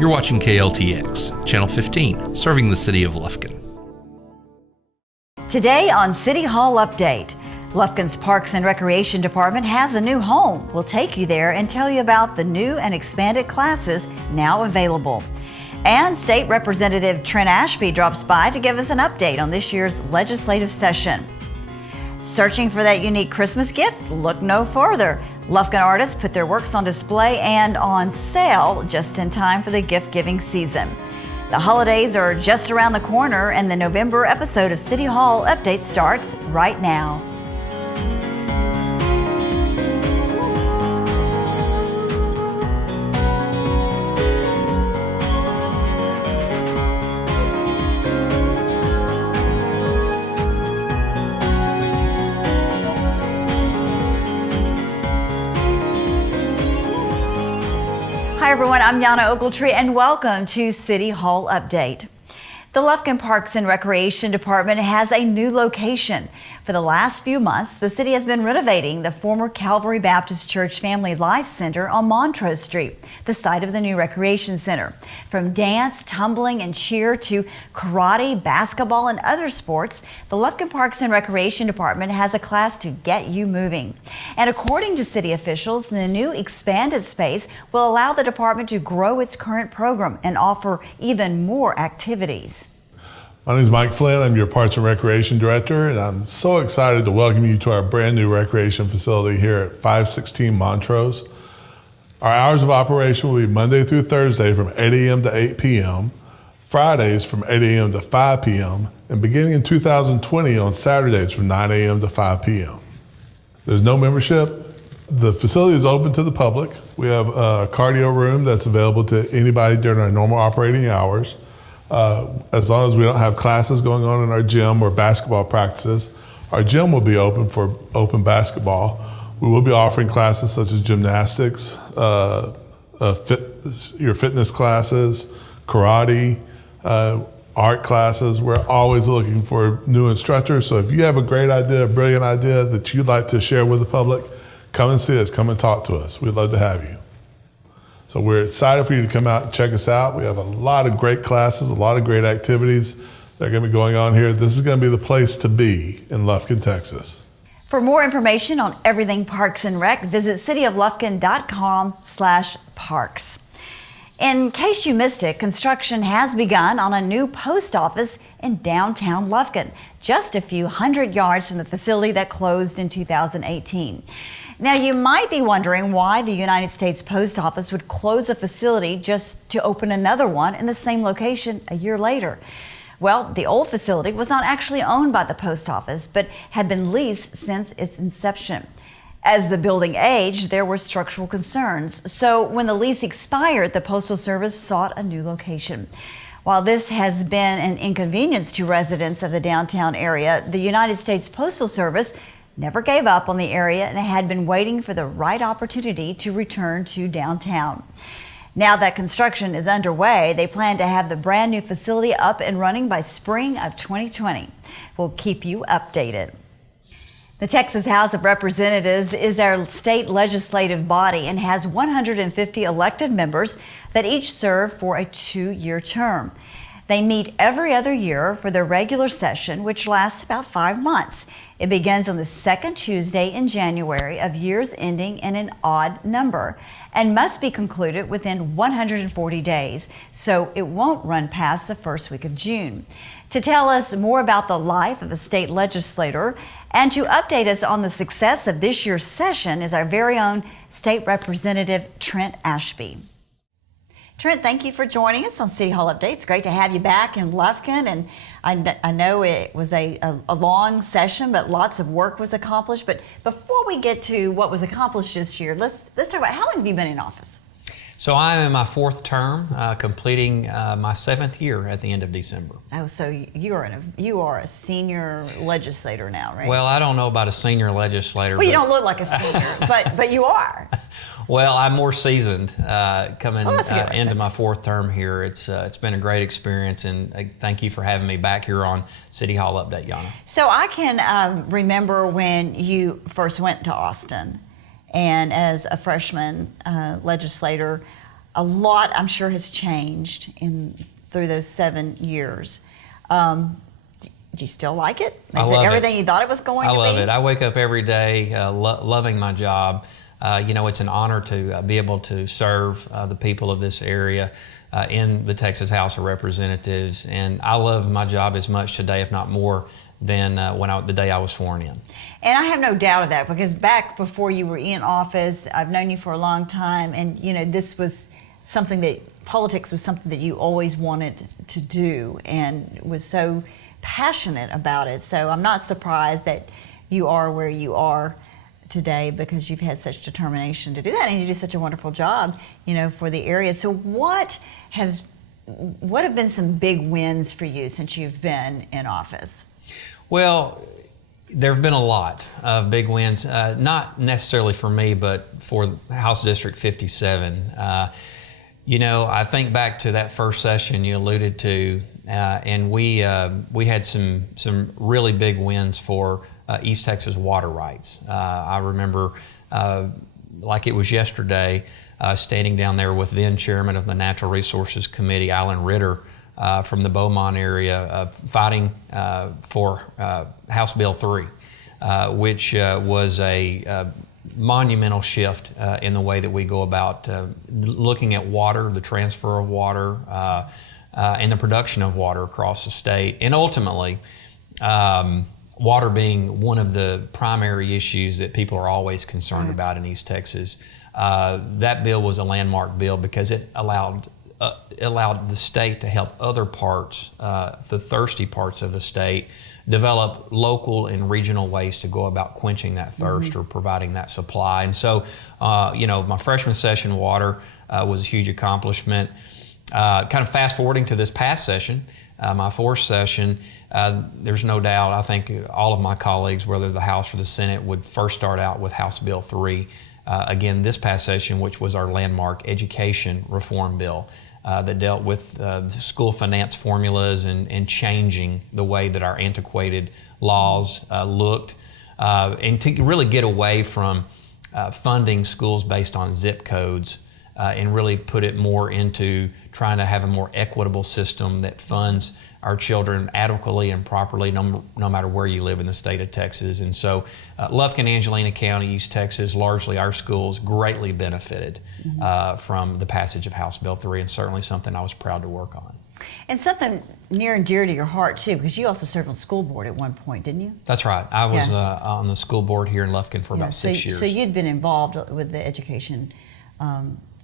You're watching KLTX, Channel 15, serving the City of Lufkin. Today on City Hall Update, Lufkin's Parks and Recreation Department has a new home. We'll take you there and tell you about the new and expanded classes now available. And State Representative Trent Ashby drops by to give us an update on this year's legislative session. Searching for that unique Christmas gift? Look no further. Lufkin artists put their works on display and on sale just in time for the gift-giving season. The holidays are just around the corner, and the November episode of City Hall Update starts right now. Hi everyone, I'm Yana Ogletree and welcome to City Hall Update. The Lufkin Parks and Recreation Department has a new location. For the last few months, the city has been renovating the former Calvary Baptist Church Family Life Center on Montrose Street, the site of the new recreation center. From dance, tumbling, and cheer to karate, basketball, and other sports, the Lufkin Parks and Recreation Department has a class to get you moving. And according to city officials, the new expanded space will allow the department to grow its current program and offer even more activities. My name is Mike Flynn. I'm your Parks and Recreation Director, and I'm so excited to welcome you to our brand new recreation facility here at 516 Montrose. Our hours of operation will be Monday through Thursday from 8 a.m. to 8 p.m., Fridays from 8 a.m. to 5 p.m., and beginning in 2020 on Saturdays from 9 a.m. to 5 p.m. There's no membership. The facility is open to the public. We have a cardio room that's available to anybody during our normal operating hours. As long as we don't have classes going on in our gym or basketball practices, our gym will be open for open basketball. We will be offering classes such as gymnastics, your fitness classes, karate, art classes. We're always looking for new instructors. So if you have a great idea, a brilliant idea that you'd like to share with the public, come and see us, come and talk to us. We'd love to have you. So we're excited for you to come out and check us out. We have a lot of great classes, a lot of great activities that are going to be going on here. This is going to be the place to be in Lufkin, Texas. For more information on everything Parks and Rec, visit cityoflufkin.com/parks. In case you missed it, construction has begun on a new post office in downtown Lufkin, just a few hundred yards from the facility that closed in 2018. Now, you might be wondering why the United States Post Office would close a facility just to open another one in the same location a year later. Well, the old facility was not actually owned by the post office, but had been leased since its inception. As the building aged, there were structural concerns. So when the lease expired, the Postal Service sought a new location. While this has been an inconvenience to residents of the downtown area, the United States Postal Service never gave up on the area and had been waiting for the right opportunity to return to downtown. Now that construction is underway, they plan to have the brand new facility up and running by spring of 2020. We'll keep you updated. The Texas House of Representatives is our state legislative body and has 150 elected members that each serve for a 2-year term. They meet every other year for their regular session, which lasts about 5 months. It begins on the second Tuesday in January of years ending in an odd number and must be concluded within 140 days, so it won't run past the first week of June. To tell us more about the life of a state legislator and to update us on the success of this year's session is our very own State Representative Trent Ashby. Trent, thank you for joining us on City Hall Update. It's great to have you back in Lufkin, and I know it was a long session, but lots of work was accomplished. But before we get to what was accomplished this year, let's talk about how long have you been in office? So I am in my 4th term, completing my 7th year at the end of December. Oh, so you are a senior legislator now, right? Well, I don't know about a senior legislator. Well, you don't look like a senior, but you are. Well, I'm more seasoned coming right into my 4th term here. It's been a great experience, and thank you for having me back here on City Hall Update, Yana. So I can remember when you first went to Austin, and as a freshman legislator, a lot, I'm sure, has changed through those 7 years. Do you still like it? Is I love it everything it. you thought it was going to be? I love it. I wake up every day loving my job. It's an honor to be able to serve the people of this area in the Texas House of Representatives. And I love my job as much today, if not more, than the day I was sworn in. And I have no doubt of that, because back before you were in office, I've known you for a long time, and this was something politics was something that you always wanted to do and was so passionate about it. So I'm not surprised that you are where you are today, because you've had such determination to do that, and you do such a wonderful job, for the area. So what have been some big wins for you since you've been in office? Well, there have been a lot of big wins, not necessarily for me, but for House District 57. I think back to that first session you alluded to, and we had some really big wins for East Texas water rights. I remember, like it was yesterday, standing down there with then Chairman of the Natural Resources Committee, Alan Ritter, from the Beaumont area, fighting for House Bill 3, which was a monumental shift in the way that we go about looking at water, the transfer of water, and the production of water across the state. And ultimately, water being one of the primary issues that people are always concerned about in East Texas. That bill was a landmark bill because it allowed the state to help other parts, the thirsty parts of the state, develop local and regional ways to go about quenching that thirst or providing that supply. And so, my freshman session water was a huge accomplishment. Kind of fast forwarding to this past session, my fourth session, there's no doubt, I think all of my colleagues, whether the House or the Senate, would first start out with House Bill 3. Again, this past session, which was our landmark education reform bill that dealt with school finance formulas and changing the way that our antiquated laws looked, and to really get away from funding schools based on zip codes and really put it more into trying to have a more equitable system that funds our children adequately and properly, no matter where you live in the state of Texas. And so Lufkin, Angelina County, East Texas, largely our schools greatly benefited from the passage of House Bill 3, and certainly something I was proud to work on. And something near and dear to your heart, too, because you also served on the school board at one point, didn't you? That's right. I was on the school board here in Lufkin for about 6 years. So you'd been involved with the education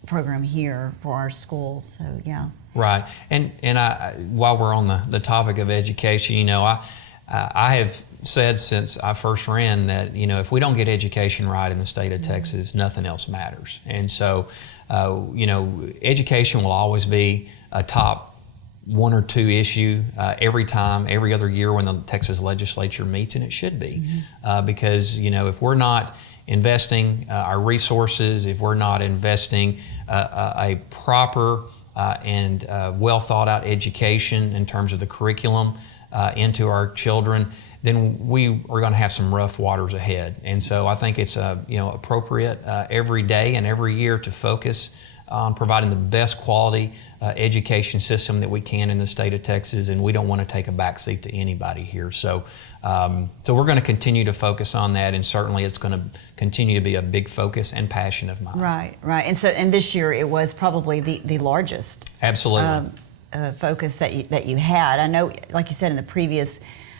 program here for our schools, so yeah. Right, and I, while we're on the topic of education, I have said since I first ran that if we don't get education right in the state of Texas, nothing else matters. And so, education will always be a top 1 or 2 issue every other year when the Texas legislature meets, and it should be, because if we're not investing our resources, if we're not investing a proper and well thought out education in terms of the curriculum into our children, then we are going to have some rough waters ahead. And so I think it's appropriate every day and every year to focus on providing the best quality education system that we can in the state of Texas, and we don't want to take a backseat to anybody here. So we're going to continue to focus on that, and certainly it's going to continue to be a big focus and passion of mine. Right. And this year it was probably the largest absolutely focus that you had. I know, like you said in the previous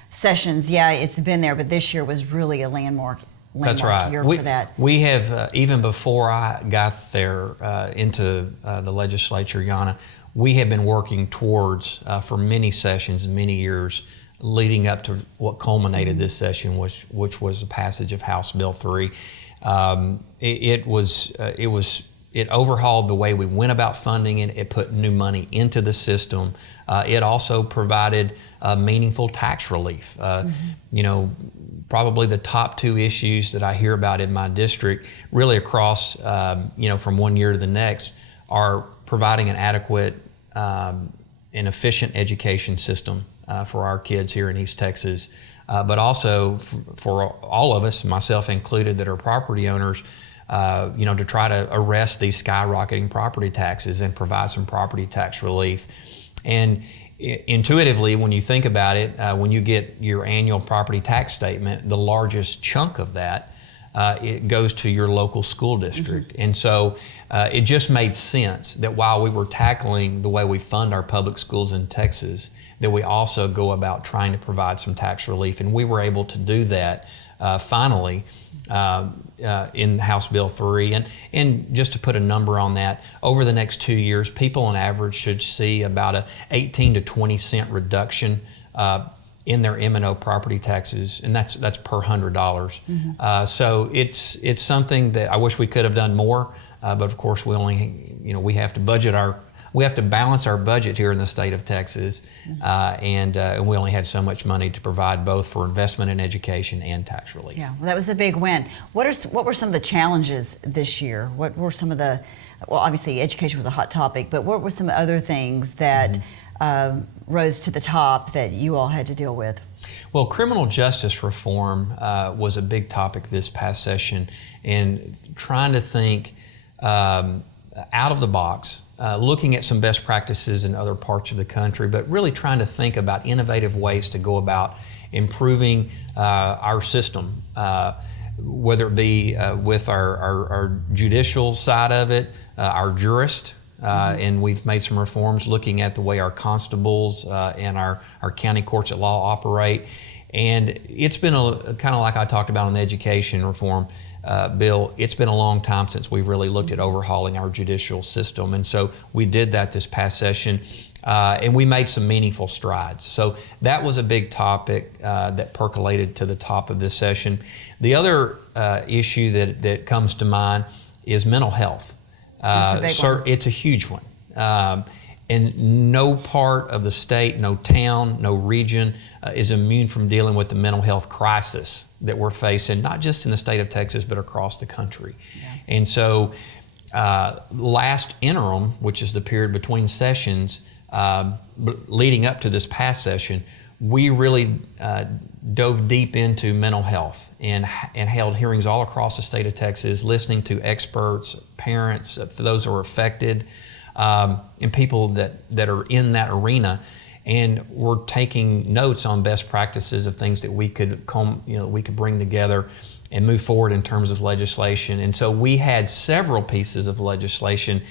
sessions, it's been there, but this year was really a landmark That's right. year for that. We have, even before I got there into the legislature, Yana, we have been working towards, for many sessions, many years, leading up to what culminated this session, which was the passage of House Bill 3. It overhauled the way we went about funding it. It put new money into the system. It also provided meaningful tax relief. Probably the top 2 issues that I hear about in my district, really across, from one year to the next, are providing an adequate and efficient education system for our kids here in East Texas, but also for all of us, myself included, that are property owners, to try to arrest these skyrocketing property taxes and provide some property tax relief. And intuitively, when you think about it, when you get your annual property tax statement, the largest chunk of that it goes to your local school district. And so it just made sense that while we were tackling the way we fund our public schools in Texas, that we also go about trying to provide some tax relief. And we were able to do that finally in House Bill 3. And just to put a number on that, over the next 2 years, people on average should see about a 18 to 20 cent reduction in their M&O property taxes, and that's per $100. So it's something that I wish we could have done more, but of course we have to balance our budget here in the state of Texas, and we only had so much money to provide both for investment in education and tax relief. Yeah, well, that was a big win. What were some of the challenges this year? What were some of the, well, obviously education was a hot topic, but what were some other things that rose to the top that you all had to deal with? Well, criminal justice reform was a big topic this past session, and trying to think out of the box, looking at some best practices in other parts of the country, but really trying to think about innovative ways to go about improving our system, whether it be with our judicial side of it, our jurists, and we've made some reforms looking at the way our constables and our county courts at law operate. And it's been kind of like I talked about on the education reform bill, it's been a long time since we've really looked at overhauling our judicial system. And so we did that this past session, and we made some meaningful strides. So that was a big topic that percolated to the top of this session. The other issue that comes to mind is mental health. That's a big one. It's a huge one. And no part of the state, no town, no region is immune from dealing with the mental health crisis that we're facing, not just in the state of Texas, but across the country. Yeah. And so last interim, which is the period between sessions, leading up to this past session, we really dove deep into mental health and held hearings all across the state of Texas, listening to experts, parents, for those who are affected, and people that are in that arena. And we're taking notes on best practices of things that we could bring together and move forward in terms of legislation. And so we had several pieces of legislation.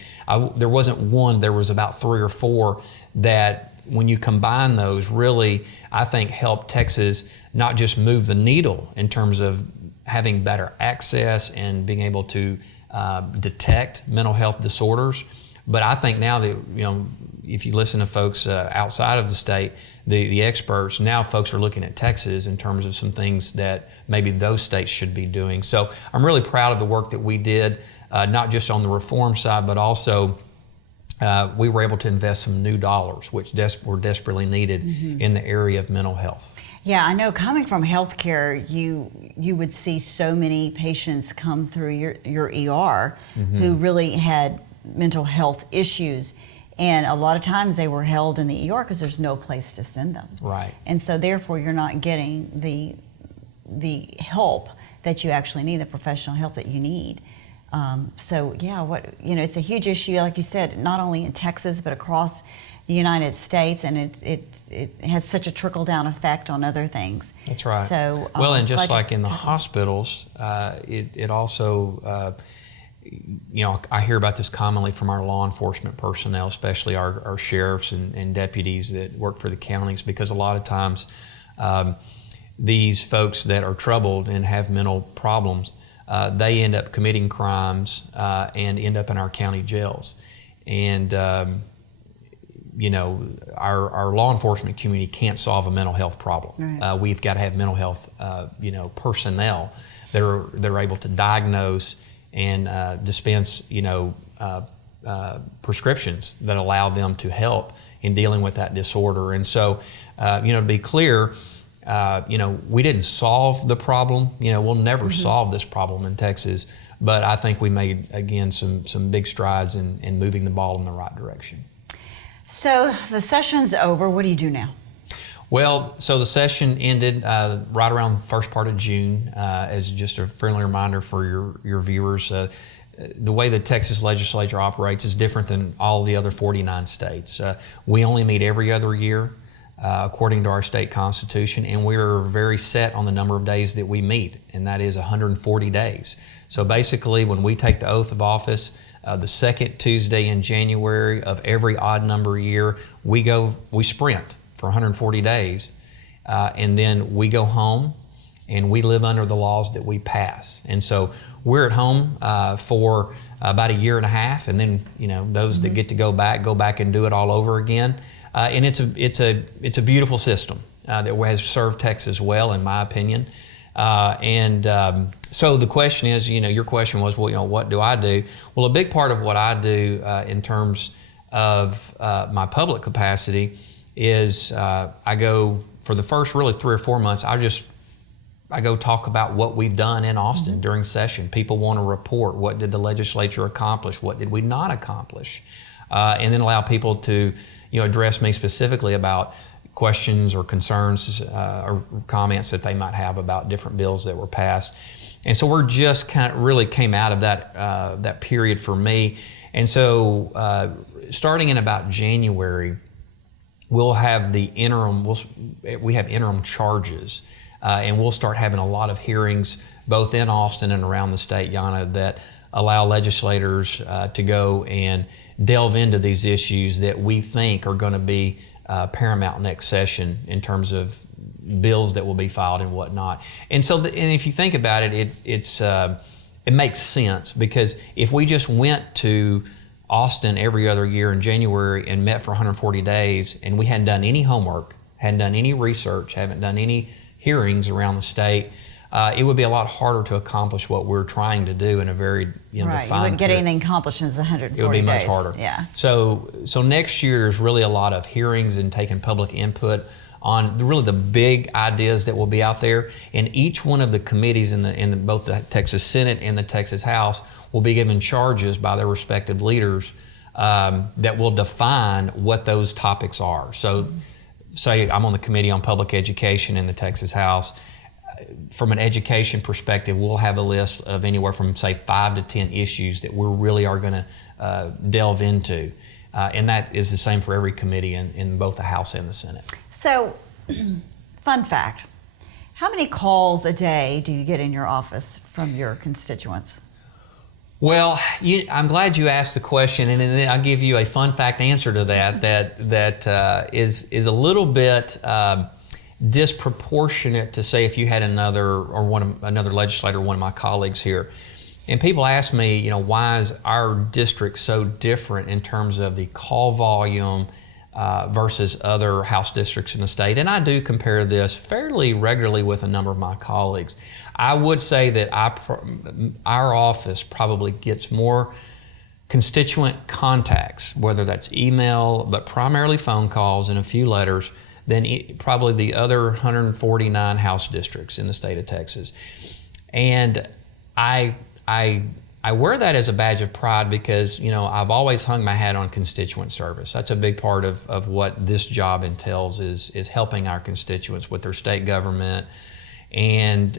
There wasn't one, there was about 3 or 4 that, when you combine those, really, I think helped Texas not just move the needle in terms of having better access and being able to detect mental health disorders, but I think now that, if you listen to folks outside of the state, the experts, now folks are looking at Texas in terms of some things that maybe those states should be doing. So I'm really proud of the work that we did, not just on the reform side, but also we were able to invest some new dollars, which were desperately needed in the area of mental health. Yeah, I know coming from healthcare, you would see so many patients come through your ER who really had mental health issues. And a lot of times they were held in the ER because there's no place to send them. Right. And so therefore you're not getting the help that you actually need, the professional help that you need. So yeah, it's a huge issue, like you said, not only in Texas but across the United States, and it has such a trickle down effect on other things. That's right. So well, and just like in the hospitals, it also. I hear about this commonly from our law enforcement personnel, especially our sheriffs and deputies that work for the counties, because a lot of times these folks that are troubled and have mental problems, they end up committing crimes and end up in our county jails. And, our law enforcement community can't solve a mental health problem. Right. We've got to have mental health, personnel that are able to diagnose and dispense, prescriptions that allow them to help in dealing with that disorder. And so, to be clear, we didn't solve the problem. We'll never solve this problem in Texas, but I think we made, again, some big strides in moving the ball in the right direction. So the session's over. What do you do now? Well, so the session ended right around the first part of June. As just a friendly reminder for your viewers, the way the Texas legislature operates is different than all the other 49 states. We only meet every other year according to our state constitution, and we're very set on the number of days that we meet, and that is 140 days. So basically, when we take the oath of office, the second Tuesday in January of every odd number year, we sprint for 140 days, and then we go home and we live under the laws that we pass. And so we're at home for about a year and a half, and then those that get to go back and do it all over again. And it's a beautiful system that has served Texas well, in my opinion. So the question is, your question was, well, what do I do? Well, a big part of what I do in terms of my public capacity is I go for the first really 3 or 4 months. I go talk about what we've done in Austin during session. People want to report, what did the legislature accomplish? What did we not accomplish? And then allow people to address me specifically about questions or concerns or comments that they might have about different bills that were passed. And so we're just really came out of that period for me. And so starting in about January, we'll have the interim. We have interim charges, and we'll start having a lot of hearings both in Austin and around the state, Yana, that allow legislators to go and delve into these issues that we think are going to be paramount next session in terms of bills that will be filed and whatnot. And so, and if you think about it, it makes sense, because if we just went to Austin every other year in January and met for 140 days and we hadn't done any homework, hadn't done any research, haven't done any hearings around the state, it would be a lot harder to accomplish what we're trying to do in a very right. defined You wouldn't get period. anything accomplished in 140 days. It would be much harder. Yeah. So next year is really a lot of hearings and taking public input on really the big ideas that will be out there. And each one of the committees in both the Texas Senate and the Texas House will be given charges by their respective leaders that will define what those topics are. So say I'm on the Committee on Public Education in the Texas House. From an education perspective, we'll have a list of anywhere from, say, 5 to 10 issues that we really are going to delve into. And that is the same for every committee in both the House and the Senate. So, fun fact, how many calls a day do you get in your office from your constituents? Well, I'm glad you asked the question, and then I'll give you a fun fact answer to that is a little bit disproportionate to say if you had another legislator, one of my colleagues here. And people ask me, why is our district so different in terms of the call volume versus other House districts in the state? And I do compare this fairly regularly with a number of my colleagues. I would say that our office probably gets more constituent contacts, whether that's email, but primarily phone calls and a few letters, than probably the other 149 House districts in the state of Texas. And I wear that as a badge of pride because, I've always hung my hat on constituent service. That's a big part of what this job entails is helping our constituents with their state government. And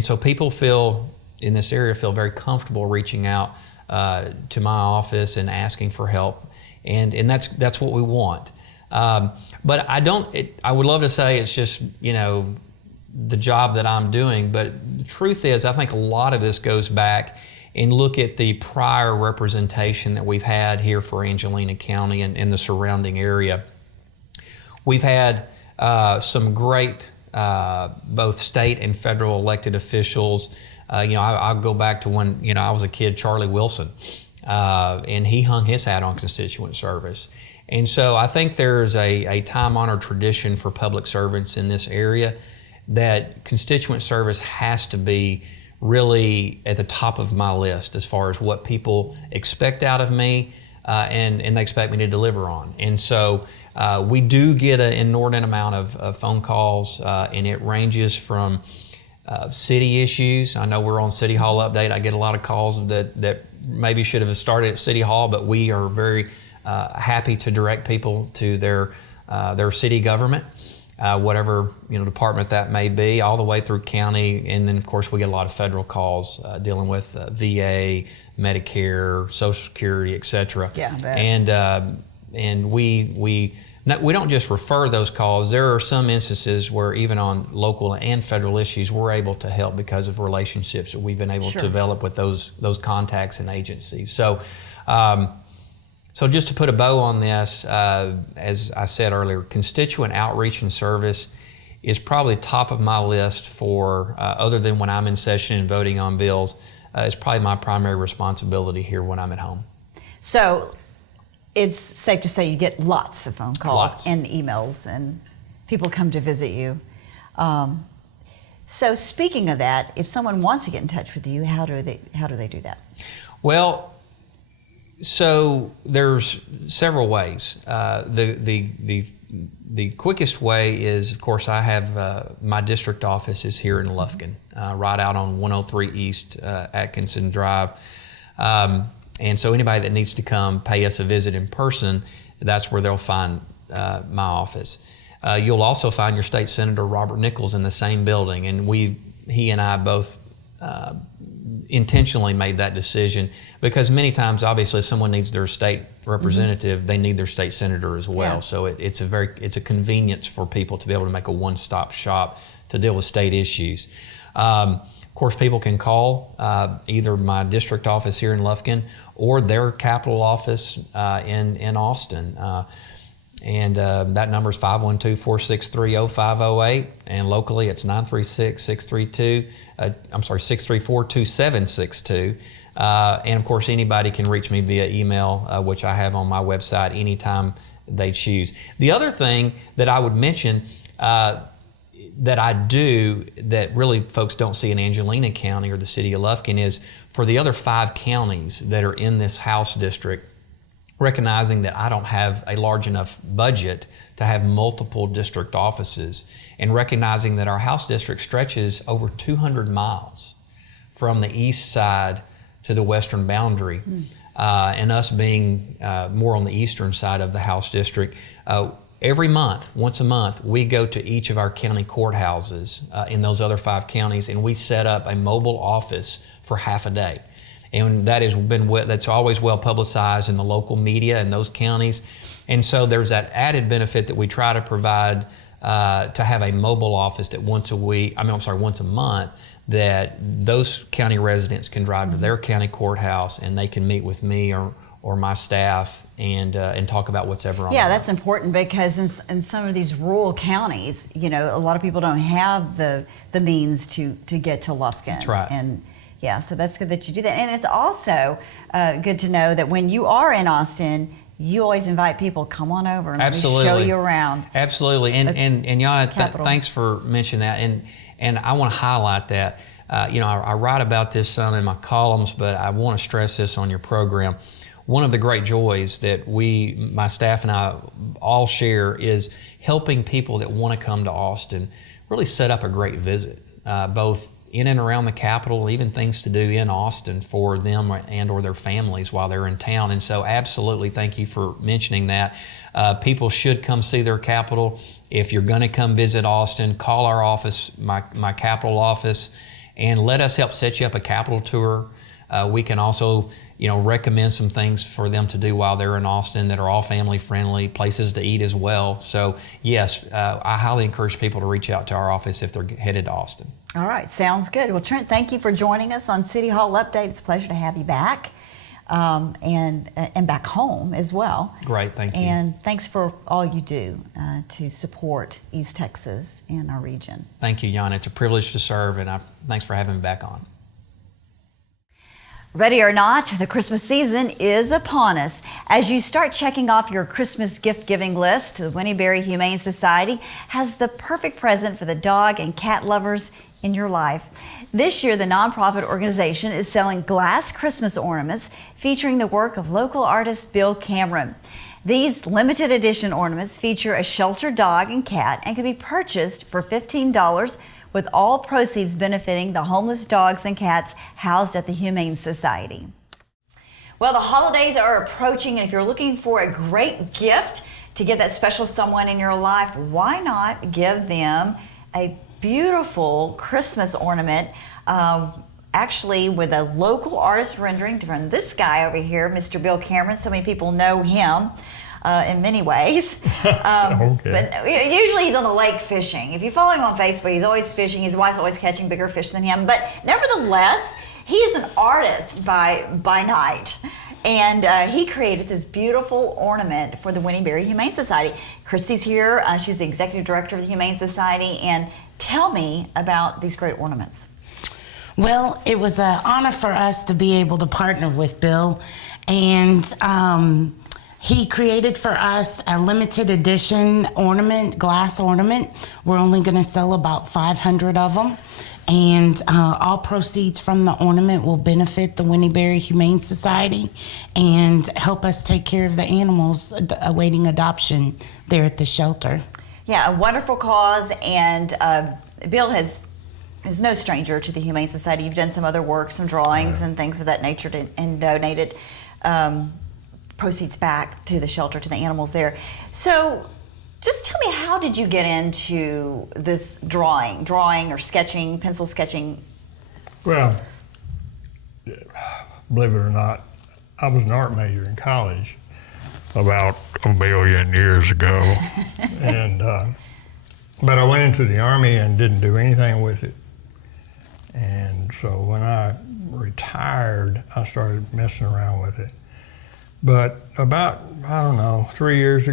so people in this area feel very comfortable reaching out to my office and asking for help. And that's what we want. But I would love to say it's just, the job that I'm doing, but the truth is I think a lot of this goes back and look at the prior representation that we've had here for Angelina County and in the surrounding area. We've had some great both state and federal elected officials. I'll go back to when, I was a kid, Charlie Wilson, and he hung his hat on constituent service. And so I think there's a time-honored tradition for public servants in this area that constituent service has to be really at the top of my list as far as what people expect out of me and they expect me to deliver on. And so we do get an inordinate amount of phone calls, and it ranges from city issues. I know we're on City Hall Update. I get a lot of calls that maybe should have started at City Hall, but we are very happy to direct people to their city government. whatever department that may be, all the way through county, and then of course we get a lot of federal calls dealing with VA, Medicare, Social Security, etc. Yeah, I bet. And we don't just refer those calls. There are some instances where even on local and federal issues, we're able to help because of relationships that we've been able to develop with those contacts and agencies. So. So just to put a bow on this, as I said earlier, constituent outreach and service is probably top of my list for, other than when I'm in session and voting on bills, it's probably my primary responsibility here when I'm at home. So it's safe to say you get lots of phone calls and emails, and people come to visit you. So speaking of that, if someone wants to get in touch with you, how do they do that? Well, so there's several ways. The quickest way is, of course, I have my district office is here in Lufkin, right out on 103 East Atkinson Drive. And so anybody that needs to come pay us a visit in person, that's where they'll find my office. You'll also find your state senator, Robert Nichols, in the same building, and he and I both intentionally made that decision because many times, obviously, if someone needs their state representative, they need their state senator as well. Yeah. So it's a convenience for people to be able to make a one-stop shop to deal with state issues. Of course, people can call either my district office here in Lufkin or their capital office in Austin. And that number is 512-463-0508, and locally it's 634-2762. And of course, anybody can reach me via email, which I have on my website anytime they choose. The other thing that I would mention that I do that really folks don't see in Angelina County or the City of Lufkin is for the other 5 counties that are in this House district, recognizing that I don't have a large enough budget to have multiple district offices, and recognizing that our House district stretches over 200 miles from the east side to the western boundary, and us being more on the eastern side of the House district, every month, once a month, we go to each of our county courthouses in those other 5 counties, and we set up a mobile office for half a day. And that's always well publicized in the local media in those counties. And so there's that added benefit that we try to provide to have a mobile office that once a month, that those county residents can drive to their county courthouse and they can meet with me or my staff and talk about what's ever on. Yeah, that's important because in some of these rural counties, a lot of people don't have the means to get to Lufkin. That's right. And yeah, so that's good that you do that. And it's also good to know that when you are in Austin, you always invite people, come on over and show you around. Absolutely. And Yana, thanks for mentioning that. And I want to highlight that. I write about this some in my columns, but I want to stress this on your program. One of the great joys that my staff and I all share is helping people that want to come to Austin really set up a great visit, both in and around the Capitol, even things to do in Austin for them and or their families while they're in town. And so absolutely, thank you for mentioning that. People should come see their Capitol. If you're going to come visit Austin, call our office, my Capitol office, and let us help set you up a Capitol tour. We can also recommend some things for them to do while they're in Austin that are all family friendly, places to eat as well. So yes, I highly encourage people to reach out to our office if they're headed to Austin. All right, sounds good. Well, Trent, thank you for joining us on City Hall Update. It's a pleasure to have you back, and back home as well. Great, thank you. And thanks for all you do to support East Texas and our region. Thank you, Jan. It's a privilege to serve, and thanks for having me back on. Ready or not, the Christmas season is upon us. As you start checking off your Christmas gift-giving list, the Winnie Humane Society has the perfect present for the dog and cat lovers in your life. This year, the nonprofit organization is selling glass Christmas ornaments featuring the work of local artist Bill Cameron. These limited edition ornaments feature a sheltered dog and cat and can be purchased for $15, with all proceeds benefiting the homeless dogs and cats housed at the Humane Society. Well, the holidays are approaching, and if you're looking for a great gift to give that special someone in your life, why not give them a beautiful Christmas ornament, actually with a local artist rendering from this guy over here, Mr. Bill Cameron. So many people know him in many ways. Okay. But usually he's on the lake fishing. If you follow him on Facebook, he's always fishing. His wife's always catching bigger fish than him. But nevertheless, he is an artist by night. And he created this beautiful ornament for the Winnie Humane Society. Kristy's here. She's the executive director of the Humane Society. And tell me about these great ornaments. Well, it was an honor for us to be able to partner with Bill. And he created for us a limited edition ornament, glass ornament. We're only going to sell about 500 of them. And all proceeds from the ornament will benefit the Winnie Humane Society and help us take care of the animals awaiting adoption there at the shelter. Yeah, a wonderful cause, and Bill is no stranger to the Humane Society. You've done some other work, some drawings and things of that nature, and donated proceeds back to the shelter, to the animals there. So just tell me, how did you get into this drawing or sketching, pencil sketching? Well, believe it or not, I was an art major in college about 1 billion years ago. And but I went into the Army and didn't do anything with it. And so when I retired, I started messing around with it. But about, 2 years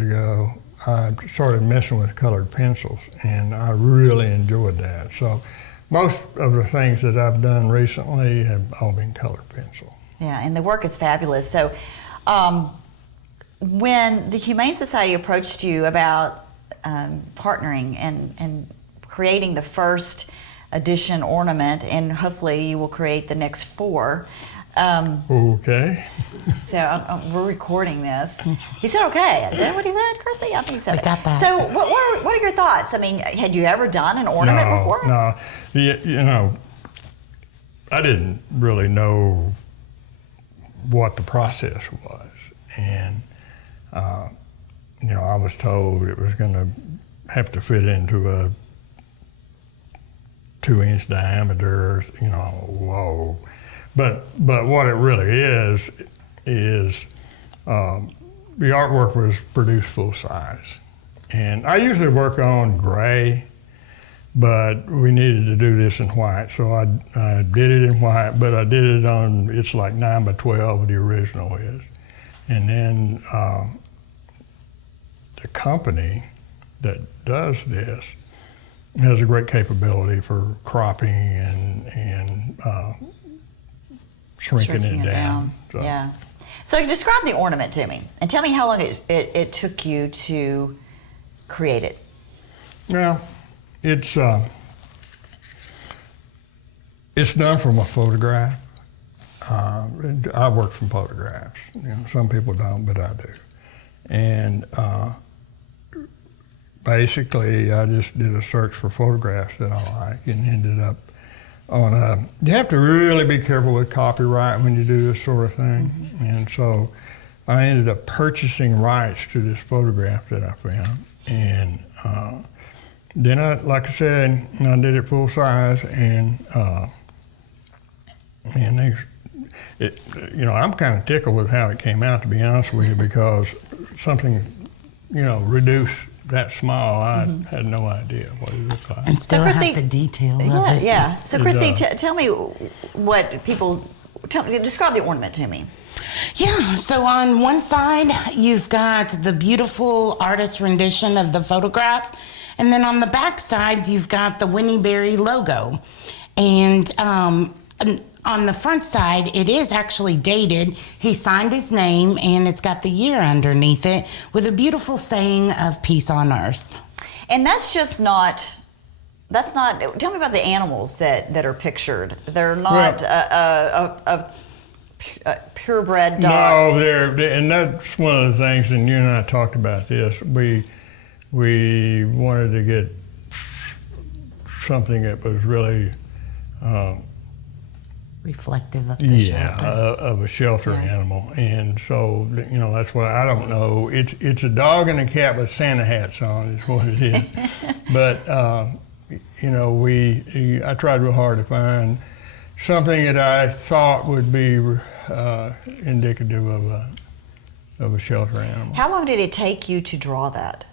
ago, I started messing with colored pencils, and I really enjoyed that. So most of the things that I've done recently have all been colored pencil. Yeah, and the work is fabulous. So when the Humane Society approached you about partnering and creating the first edition ornament, and hopefully you will create the next 4. Okay. So we're recording this. He said, "Okay." Is that what he said, Kristy? I think he said We it. got that. So what are your thoughts? I mean, had you ever done an ornament before? No. I didn't really know what the process was. And, I was told it was going to have to fit into a 2-inch diameter, whoa. But what it really is the artwork was produced full size. And I usually work on gray, but we needed to do this in white. So I did it in white, but I did it on, it's like 9 by 12, the original is. And then the company that does this has a great capability for cropping and shrinking it down. So. Yeah. So describe the ornament to me and tell me how long it took you to create it. Well, it's done from a photograph. I work from photographs. Some people don't, but I do. And basically, I just did a search for photographs that I like and ended up on you have to really be careful with copyright when you do this sort of thing. Mm-hmm. And so I ended up purchasing rights to this photograph that I found. And then like I said, I did it full size, and I'm kind of tickled with how it came out, to be honest with you, because something, reduced that small, I had no idea what it looked like. And still Kristy, have the detail of it. Yeah. So Kristy, tell me what describe the ornament to me. Yeah, so on one side, you've got the beautiful artist rendition of the photograph, and then on the back side, you've got the Winnie logo. And on the front side, it is actually dated. He signed his name, and it's got the year underneath it with a beautiful saying of peace on earth. And that's not, tell me about the animals that are pictured. They're not a purebred dog. No, and that's one of the things, and you and I talked about this. We wanted to get something that was really reflective of the shelter. Of a shelter Yeah. animal. And so, that's what I don't know. It's a dog and a cat with Santa hats on is what it is. But, I tried real hard to find something that I thought would be indicative of a shelter animal. How long did it take you to draw that?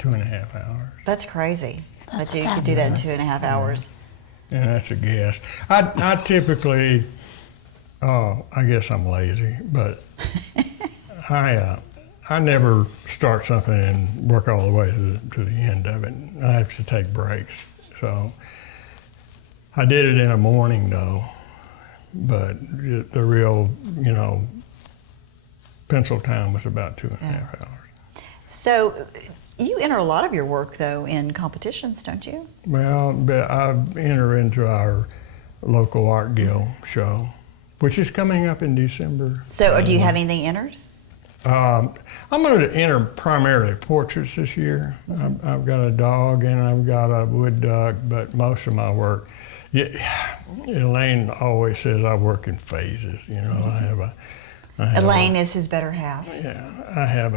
2.5 hours. That's crazy. That's that you could do that in fabulous. 2.5 hours. And that's a guess. I typically, I guess I'm lazy, but I never start something and work all the way to the end of it. I have to take breaks. So I did it in the morning though, but the real, pencil time was about 2.5 hours. So you enter a lot of your work, though, in competitions, don't you? Well, but I enter into our local art guild show, which is coming up in December. So do you have anything entered? I'm going to enter primarily portraits this year. I've got a dog and I've got a wood duck, but most of my work, Elaine always says I work in phases. I have Elaine is his better half. Yeah, I have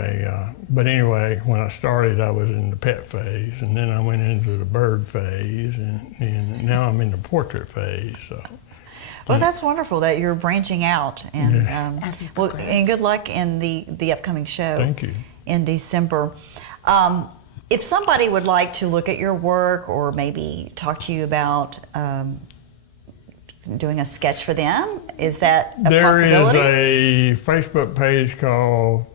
but anyway, when I started, I was in the pet phase, and then I went into the bird phase, and now I'm in the portrait phase. So. Well, that's wonderful that you're branching out, and As you well, progress. and good luck in the upcoming show. Thank you. In December. If somebody would like to look at your work or maybe talk to you about doing a sketch for them, is that a possibility? There is a Facebook page called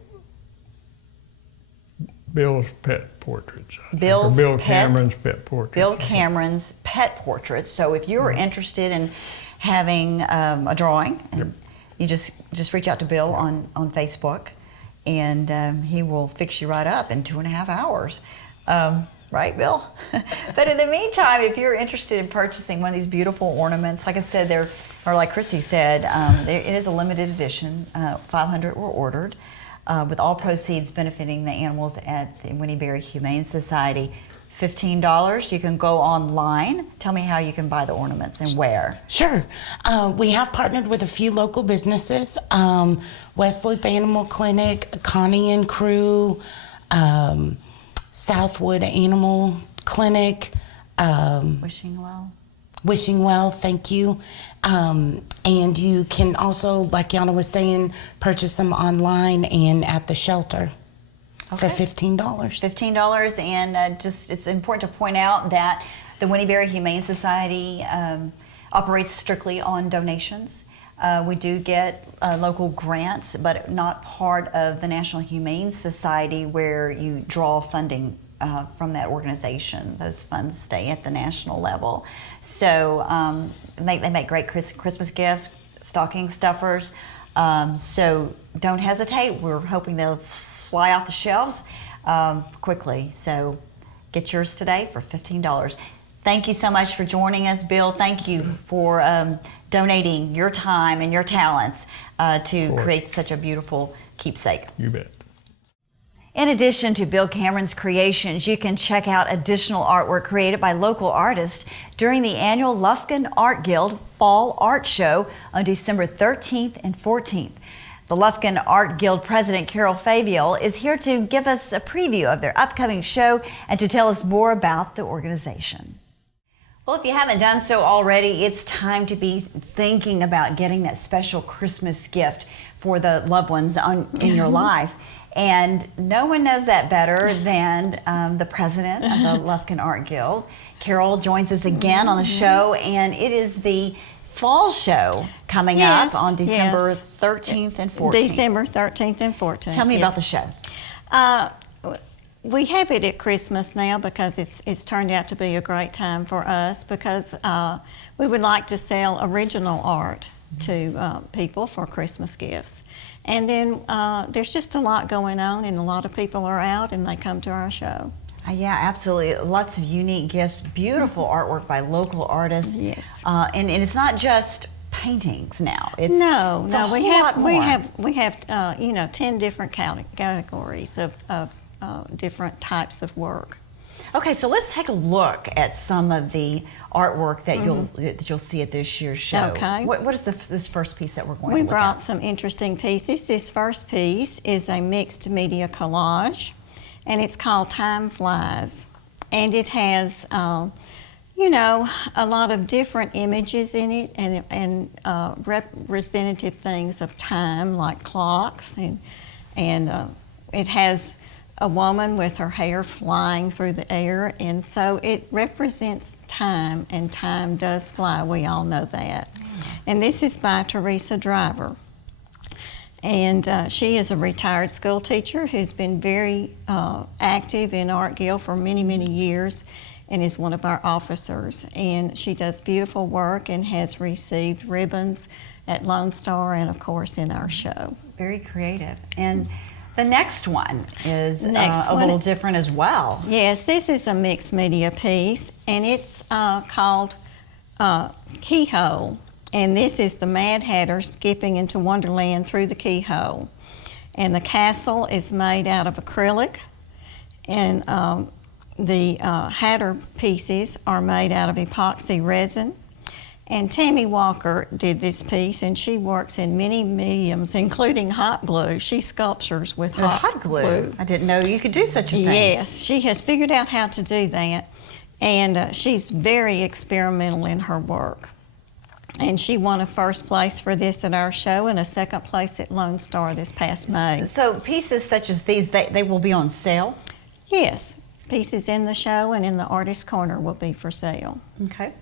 Bill's Pet Portraits. I think, or Bill's Bill Pet- Cameron's Pet Portraits. Bill Cameron's Pet Portraits. So if you're interested in having a drawing, and you just reach out to Bill on Facebook, and he will fix you right up in 2.5 hours. Right, Bill? But in the meantime, if you're interested in purchasing one of these beautiful ornaments, like I said, like Kristy said, it is a limited edition. 500 were ordered, with all proceeds benefiting the animals at the Winnie Humane Society. $15. You can go online. Tell me how you can buy the ornaments and where. Sure. We have partnered with a few local businesses, West Loop Animal Clinic, Connie and Crew, Southwood Animal Clinic, Wishing well. Wishing Well, thank you. And you can also, like Yana was saying, purchase them online and at the shelter for Okay. $15. $15, and it's important to point out that the Winnie Humane Society operates strictly on donations. We do get local grants, but not part of the National Humane Society where you draw funding from that organization. Those funds stay at the national level. So they make great Christmas gifts, stocking stuffers. So don't hesitate. We're hoping they'll fly off the shelves quickly. So get yours today for $15. Thank you so much for joining us, Bill. Thank you for donating your time and your talents to create such a beautiful keepsake. You bet. In addition to Bill Cameron's creations, you can check out additional artwork created by local artists during the annual Lufkin Art Guild Fall Art Show on December 13th and 14th. The Lufkin Art Guild President Carol Faviell is here to give us a preview of their upcoming show and to tell us more about the organization. Well, if you haven't done so already, it's time to be thinking about getting that special Christmas gift for the loved ones in your life. And no one knows that better than the president of the Lufkin Art Guild. Carol joins us again on the show, and it is the fall show coming up on December 13th and 14th. December 13th and 14th. Tell me about the show. We have it at Christmas now because it's turned out to be a great time for us because we would like to sell original art to people for Christmas gifts. And then there's just a lot going on, and a lot of people are out and they come to our show. Yeah, absolutely. Lots of unique gifts, beautiful artwork by local artists. Yes. And it's not just paintings now. It's a we whole lot more. we have 10 different categories of different types of work. Okay, so let's take a look at some of the artwork that you'll see at this year's show. Okay. What is this first piece that we're going We to look brought at? some interesting pieces. This first piece is a mixed media collage, and it's called Time Flies. And it has, you know, a lot of different images in it, and representative things of time, like clocks, and it has a woman with her hair flying through the air, and so it represents time, and time does fly. We all know that. And this is by Teresa Driver. And she is a retired school teacher who's been very active in Art Guild for many, many years, and is one of our officers. And she does beautiful work and has received ribbons at Lone Star and, of course, in our show. Very creative. And the next one is a one- little different as well. Yes, this is a mixed media piece, and it's called Keyhole. And this is the Mad Hatter skipping into Wonderland through the keyhole. And the castle is made out of acrylic, and the Hatter pieces are made out of epoxy resin. And Tammy Walker did this piece, and she works in many mediums, including hot glue. She sculptures with hot glue. I didn't know you could do such a thing. Yes, she has figured out how to do that, and she's very experimental in her work. And she won a first place for this at our show and a second place at Lone Star this past May. So pieces such as these, they will be on sale? Yes, pieces in the show and in the Artist Corner will be for sale. Okay.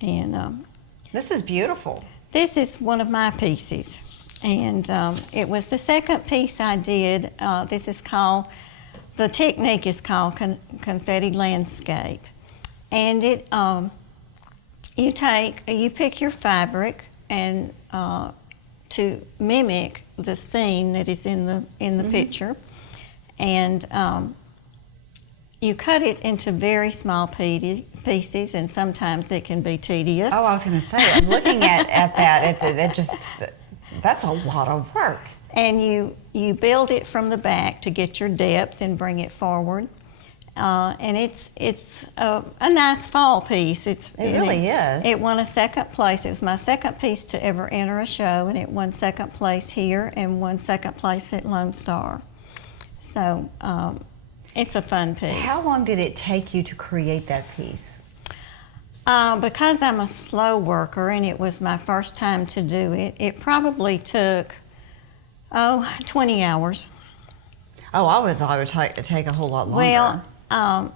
And This is beautiful. this is one of my pieces. And it was the second piece I did. This is called, the technique is called Confetti Landscape. And it, you pick your fabric and to mimic the scene that is in the picture, and you cut it into very small pieces, and sometimes it can be tedious. Oh, I was going to say, I'm looking at that. That's a lot of work. And you build it from the back to get your depth and bring it forward. And it's a nice fall piece. It really is. It won a second place. It was my second piece to ever enter a show, and it won second place here and won second place at Lone Star. So it's a fun piece. How long did it take you to create that piece? Because I'm a slow worker and it was my first time to do it, it probably took 20 hours. Oh, I would have thought it would take a whole lot longer. Well,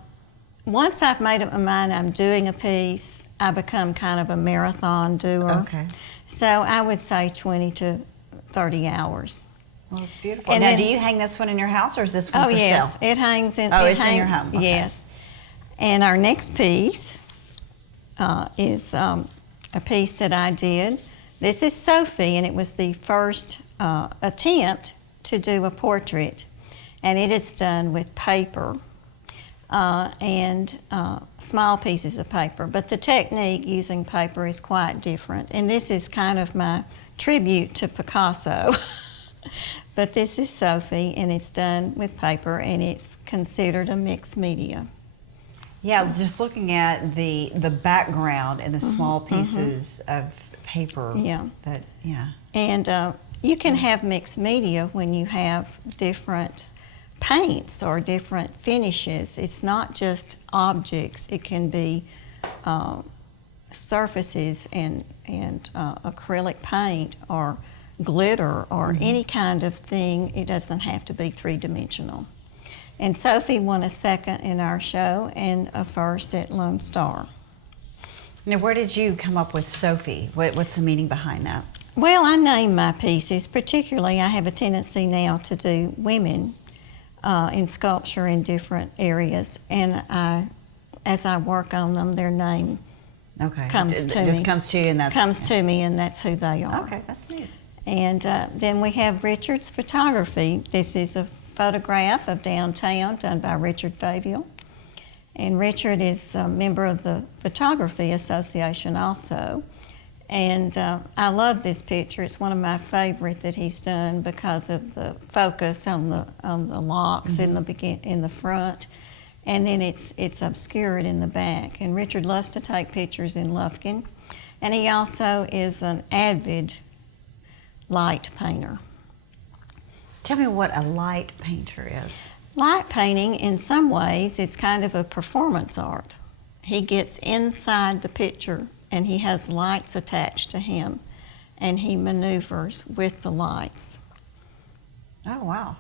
once I've made up my mind I'm doing a piece, I become kind of a marathon doer. Okay. So I would say 20 to 30 hours. Well, it's beautiful. And now, then- do you hang this one in your house, or is this one Oh for yes, sale? it hangs in. Oh, it it's in hangs, your home. Okay. Yes. And our next piece is a piece that I did. This is Sophie, and it was the first attempt to do a portrait, and it is done with paper and small pieces of paper. But the technique using paper is quite different, and this is kind of my tribute to Picasso. But this is Sophie, and it's done with paper, and it's considered a mixed media. Yeah, just looking at the background and the small pieces of paper. Yeah. Yeah. And you can have mixed media when you have different paints or different finishes. It's not just objects. It can be surfaces and acrylic paint or glitter or any kind of thing. It doesn't have to be three-dimensional. And Sophie won a second in our show and a first at Lone Star. Now, where did you come up with Sophie? What's the meaning behind that? Well, I name my pieces. Particularly, I have a tendency now to do women in sculpture in different areas, and as I work on them, their name comes to me. Just comes to you, and that's who they are. Okay, that's neat. And then we have Richard's photography. This is a photograph of downtown done by Richard Faviell. And Richard is a member of the Photography Association also. And I love this picture. It's one of my favorite that he's done because of the focus on the locks in the front. and then it's obscured in the back. And Richard loves to take pictures in Lufkin, and he also is an avid light painter. Tell me what a light painter is. Light painting, in some ways, it's kind of a performance art. He gets inside the picture and he has lights attached to him, and he maneuvers with the lights. Oh, wow.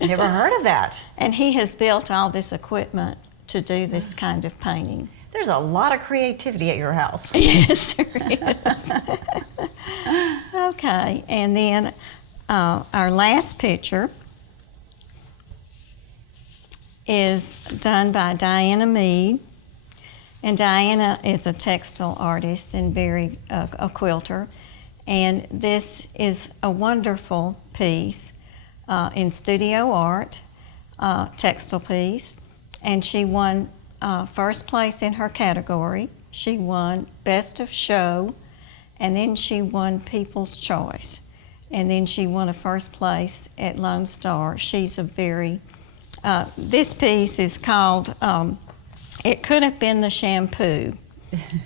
Never heard of that. And he has built all this equipment to do this kind of painting. There's a lot of creativity at your house. Yes, there is. Okay, and then our last picture is done by Diana Mead. And Diana is a textile artist and a quilter. And this is a wonderful piece in studio art, textile piece. And she won first place in her category. She won Best of Show, and then she won People's Choice. And then she won a first place at Lone Star. She's a very, this piece is called It Could Have Been the Shampoo.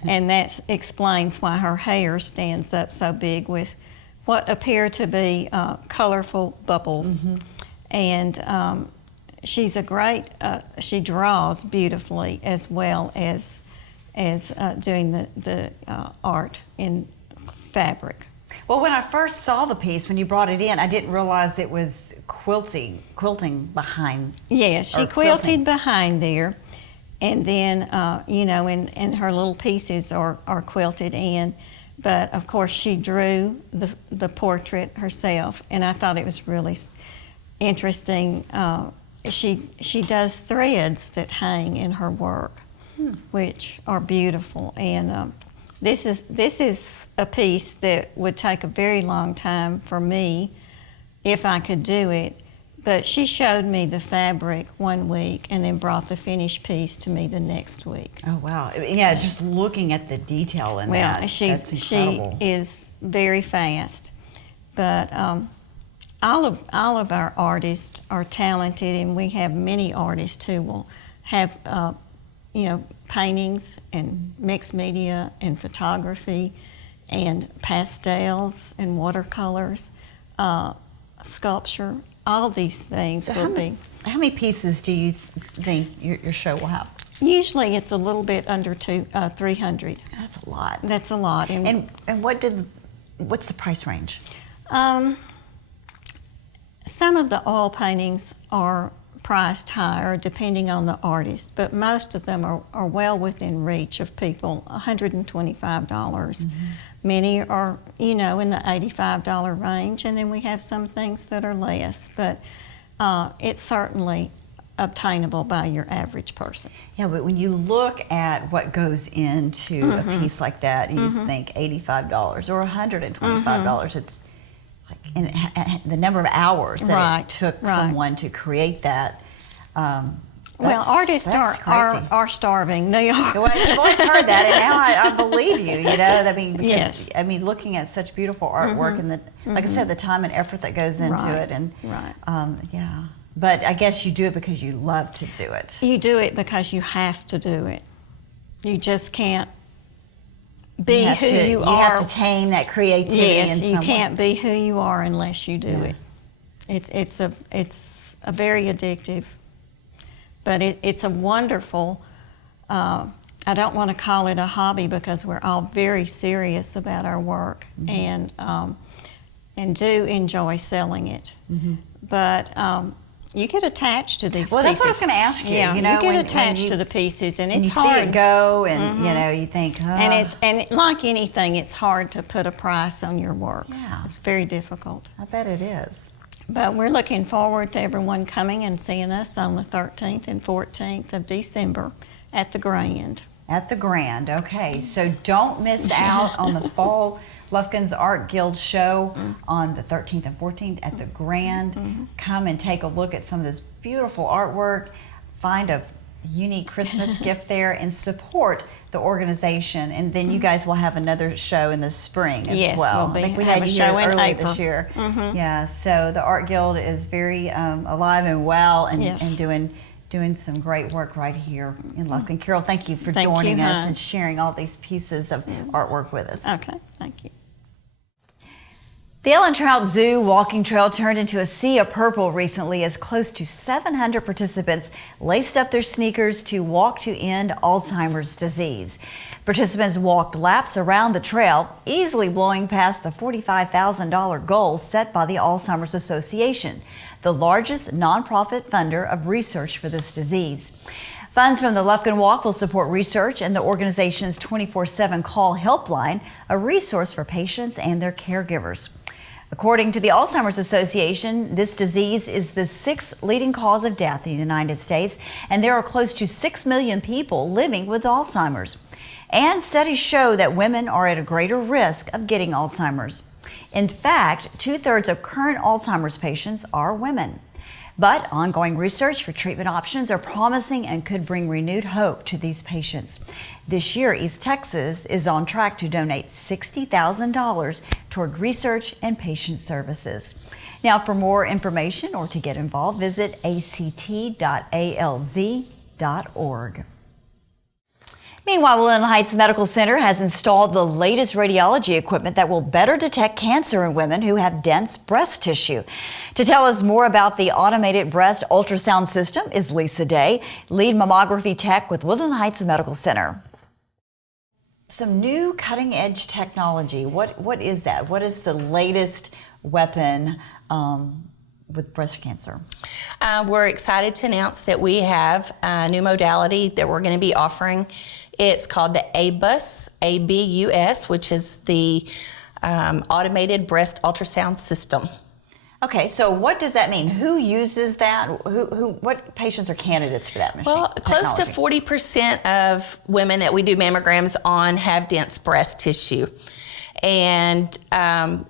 And that explains why her hair stands up so big with what appear to be colorful bubbles. Mm-hmm. And she's a great, she draws beautifully as well as doing the art in fabric. Well, when I first saw the piece, when you brought it in, I didn't realize it was quilting behind. Yes, she quilted behind there. And then, and her little pieces are quilted in. But, of course, she drew the portrait herself, and I thought it was really interesting. She does threads that hang in her work, which are beautiful. And this is a piece that would take a very long time for me if I could do it. But she showed me the fabric one week and then brought the finished piece to me the next week. Oh, wow. Yeah, just looking at the detail in that, that's incredible. She is very fast. But all of our artists are talented, and we have many artists who will have, paintings and mixed media and photography and pastels and watercolors, sculpture. All these things So will be. How many pieces do you think your show will have? Usually it's a little bit under 300. That's a lot. That's a lot. And what's the price range? Some of the oil paintings are priced higher depending on the artist, but most of them are well within reach of people, $125. Mm-hmm. Many are, in the $85 range, and then we have some things that are less, but it's certainly obtainable by your average person. Yeah, but when you look at what goes into a piece like that, you just think $85 or $125. It's like the number of hours that it took someone to create that. Well, artists are starving. They are. Well, I've always heard that, and now I believe you. I mean, because, yes. I mean, looking at such beautiful artwork and like I said, the time and effort that goes into it, and yeah. But I guess you do it because you love to do it. You do it because you have to do it. You just can't be who you are. You have to tame that creativity. Yes, in you some can't way. be who you are unless you do it. It's a very addictive. But it's a wonderful, I don't want to call it a hobby because we're all very serious about our work and do enjoy selling it. Mm-hmm. But you get attached to these pieces. Well, that's what I was going to ask you. Yeah, you get attached to the pieces, and it's hard. You see it go, and you think, And like anything, it's hard to put a price on your work. Yeah. It's very difficult. I bet it is. But we're looking forward to everyone coming and seeing us on the 13th and 14th of December at the Grand. At the Grand, okay. So don't miss out on the Fall Lufkin's Art Guild show on the 13th and 14th at the Grand. Come and take a look at some of this beautiful artwork, find a unique Christmas gift there, and support the organization. And then you guys will have another show in the spring as well. We'll I think we have had a you show here in early April. this year. Yeah, so the Art Guild is very alive and well and doing doing some great work right here in Lufkin. Carol, thank you for Thank joining you, us hon. and sharing all these pieces of artwork with us. Okay, thank you. The Ellen Trout Zoo walking trail turned into a sea of purple recently as close to 700 participants laced up their sneakers to walk to end Alzheimer's disease. Participants walked laps around the trail, easily blowing past the $45,000 goal set by the Alzheimer's Association, the largest nonprofit funder of research for this disease. Funds from the Lufkin Walk will support research and the organization's 24/7 call helpline, a resource for patients and their caregivers. According to the Alzheimer's Association, this disease is the 6th leading cause of death in the United States, and there are close to 6 million people living with Alzheimer's. And studies show that women are at a greater risk of getting Alzheimer's. In fact, 2/3 of current Alzheimer's patients are women. But ongoing research for treatment options are promising and could bring renewed hope to these patients. This year, East Texas is on track to donate $60,000 toward research and patient services. Now, for more information or to get involved, visit act.alz.org. Meanwhile, Woodland Heights Medical Center has installed the latest radiology equipment that will better detect cancer in women who have dense breast tissue. To tell us more about the automated breast ultrasound system is Lisa Day, lead mammography tech with Woodland Heights Medical Center. Some new cutting-edge technology. What is that? What is the latest weapon with breast cancer? We're excited to announce that we have a new modality that we're going to be offering. It's called the ABUS, ABUS, which is the automated breast ultrasound system. Okay, so what does that mean? Who uses that? What patients are candidates for that machine? Well, close to technology? 40% of women that we do mammograms on have dense breast tissue. And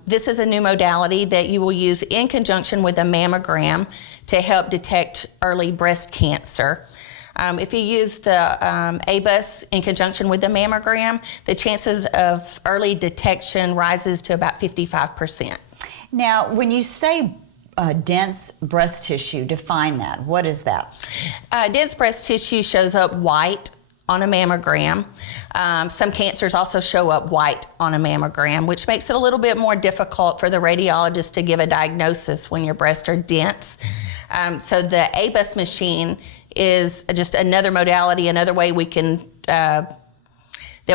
this is a new modality that you will use in conjunction with a mammogram to help detect early breast cancer. If you use the ABUS in conjunction with the mammogram, the chances of early detection rises to about 55%. Now, when you say dense breast tissue, define that. What is that? Dense breast tissue shows up white on a mammogram. Some cancers also show up white on a mammogram, which makes it a little bit more difficult for the radiologist to give a diagnosis when your breasts are dense. So the ABUS machine is just another modality, another way we can that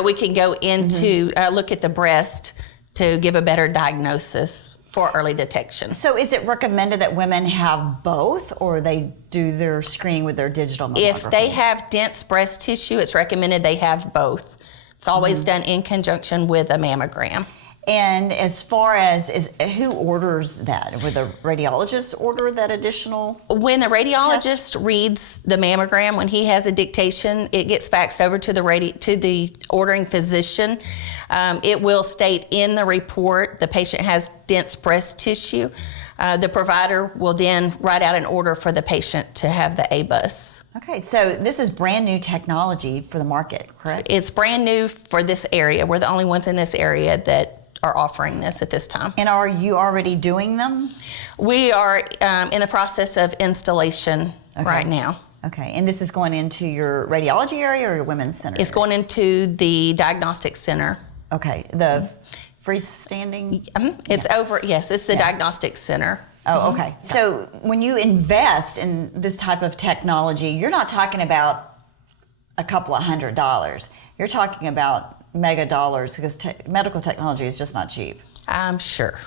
we can go into look at the breast to give a better diagnosis for early detection. So is it recommended that women have both, or they do their screening with their digital mammography? If they have dense breast tissue, it's recommended they have both. It's always done in conjunction with a mammogram. And as far as who orders that? Would the radiologist order that additional? When the radiologist reads the mammogram, when he has a dictation, it gets faxed over to the ordering physician. It will state in the report the patient has dense breast tissue. The provider will then write out an order for the patient to have the ABUS. Okay, so this is brand new technology for the market, correct? It's brand new for this area. We're the only ones in this area that are offering this at this time. And are you already doing them? We are in the process of installation right now. Okay, and this is going into your radiology area or your women's center? It's going into the diagnostic center. Okay, the freestanding? It's over, yes, it's the diagnostic center. Oh, okay. So when you invest in this type of technology, you're not talking about a couple of $100s. You're talking about mega dollars because medical technology is just not cheap. I'm sure.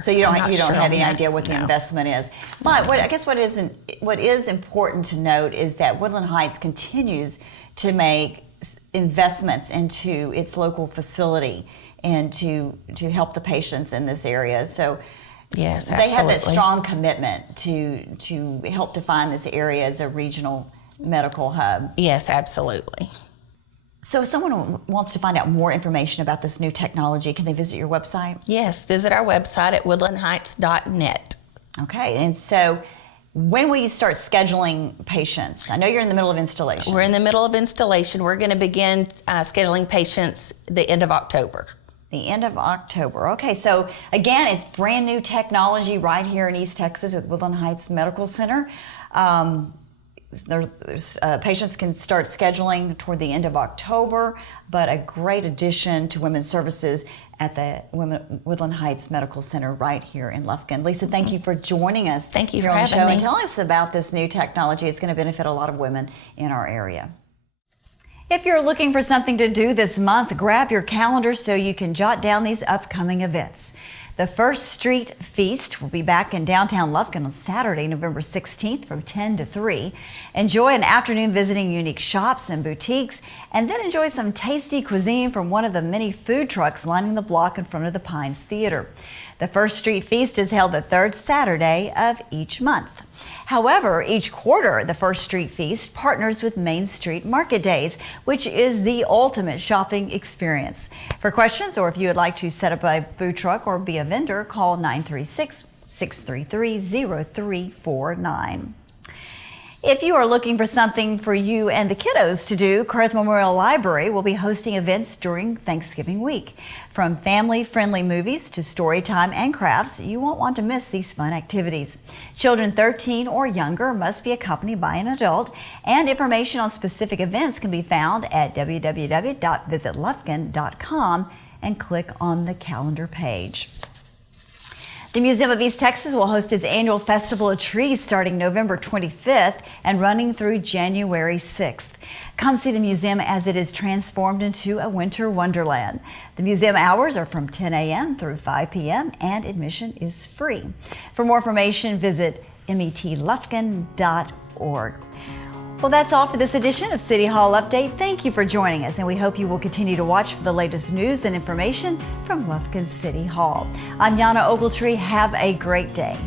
So you don't have any idea what the investment is. But what is important to note is that Woodland Heights continues to make investments into its local facility and to help the patients in this area. So yes, they have that strong commitment to help define this area as a regional medical hub. Yes, absolutely. So if someone wants to find out more information about this new technology, can they visit your website? Yes, visit our website at woodlandheights.net. Okay, and so when will you start scheduling patients? I know you're in the middle of installation. We're in the middle of installation. We're going to begin scheduling patients the end of October. The end of October. Okay, so again, it's brand new technology right here in East Texas with Woodland Heights Medical Center. Patients can start scheduling toward the end of October, but a great addition to women's services at the Woodland Heights Medical Center right here in Lufkin. Lisa, thank you for joining us. Thank you here for on the having show me. and tell us about this new technology. It's going to benefit a lot of women in our area. If you're looking for something to do this month, grab your calendar so you can jot down these upcoming events. The First Street Feast will be back in downtown Lufkin on Saturday, November 16th from 10 to 3. Enjoy an afternoon visiting unique shops and boutiques, and then enjoy some tasty cuisine from one of the many food trucks lining the block in front of the Pines Theater. The First Street Feast is held the third Saturday of each month. However, each quarter, the First Street Feast partners with Main Street Market Days, which is the ultimate shopping experience. For questions, or if you would like to set up a food truck or be a vendor, call 936-633-0349. If you are looking for something for you and the kiddos to do, Carruth Memorial Library will be hosting events during Thanksgiving week. From family-friendly movies to story time and crafts, you won't want to miss these fun activities. Children 13 or younger must be accompanied by an adult, and information on specific events can be found at www.visitlufkin.com and click on the calendar page. The Museum of East Texas will host its annual Festival of Trees starting November 25th and running through January 6th. Come see the museum as it is transformed into a winter wonderland. The museum hours are from 10 a.m. through 5 p.m. and admission is free. For more information, visit metlufkin.org. Well, that's all for this edition of City Hall Update. Thank you for joining us, and we hope you will continue to watch for the latest news and information from Lufkin City Hall. I'm Yana Ogletree. Have a great day.